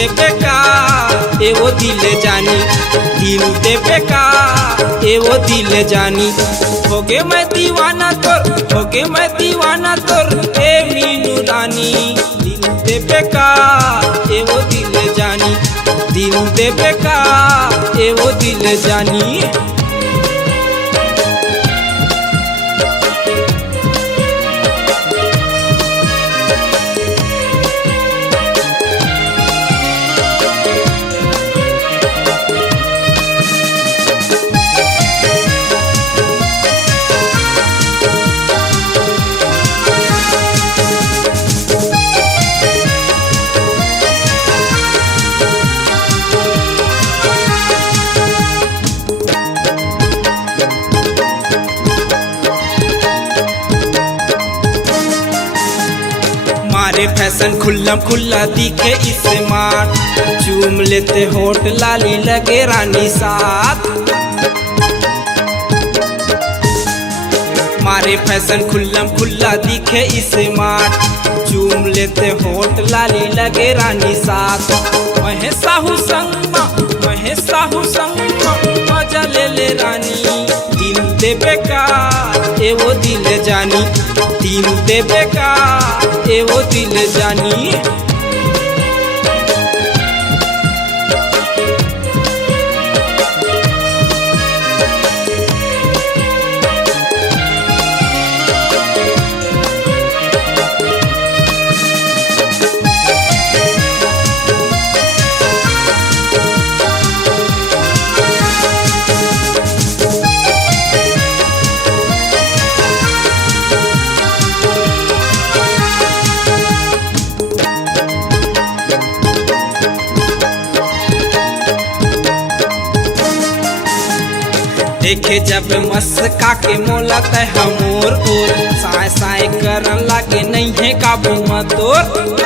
देबे का एवो दिल जानी, दिल देबे का एवो दिल जानी। होगे मैं दीवाना तोर, होगे मैं दीवाना तोर ए मीनू रानी। दिल देबे का एवो दिल जानी, दिल देबे का एवो दिल जानी। मारे फैशन खुल्लम खुल्ला दिखे स्मार्ट, चूम लेते होठ लाली लगे रानी साथ। मारे फैशन खुल्लम खुल्ला दिखे स्मार्ट, चूम लेते होठ लाली लगे रानी साथ। महे साहू संगमा, महे साहू संगमा मजा ले रानी। दिल देबे का एवो दिल जानी, दिल देबे का एवो दिल जानी। देखे जब मस्का के मोलत हमोर ओर, साय साय करन लागे नहीं है काबू मतोर।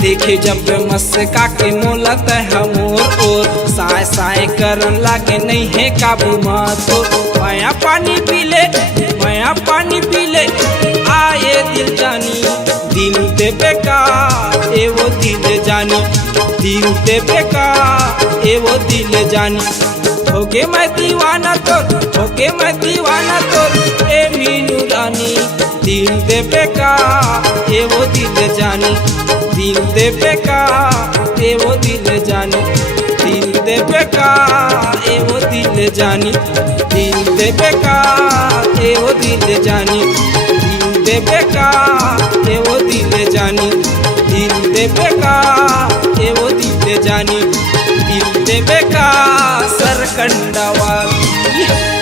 देखे जब मस्का के मोलत हमोर ओर, साय साय करन लागे नहीं है काबू मतोर। माया पानी पीले, माया पानी पीले आए दिल जानी। दिल देबे का एवो दिल जानी, दिल देबे का एवो दिल जानी। होगे मैं दीवाना तोर, होगे मैं दीवाना तोर ए मीनू रानी। दिल देबे का एवो दिल जानी, दिल देबे का एवो दिल जानी। दिल देबे का एवो दिल जानी, दिल देबे का एवो दिल जानी। दिल देबे का एवो दिल जानी, दिल देबे का एवो दिल जानी। दिल देबे का सरकंडा वाली।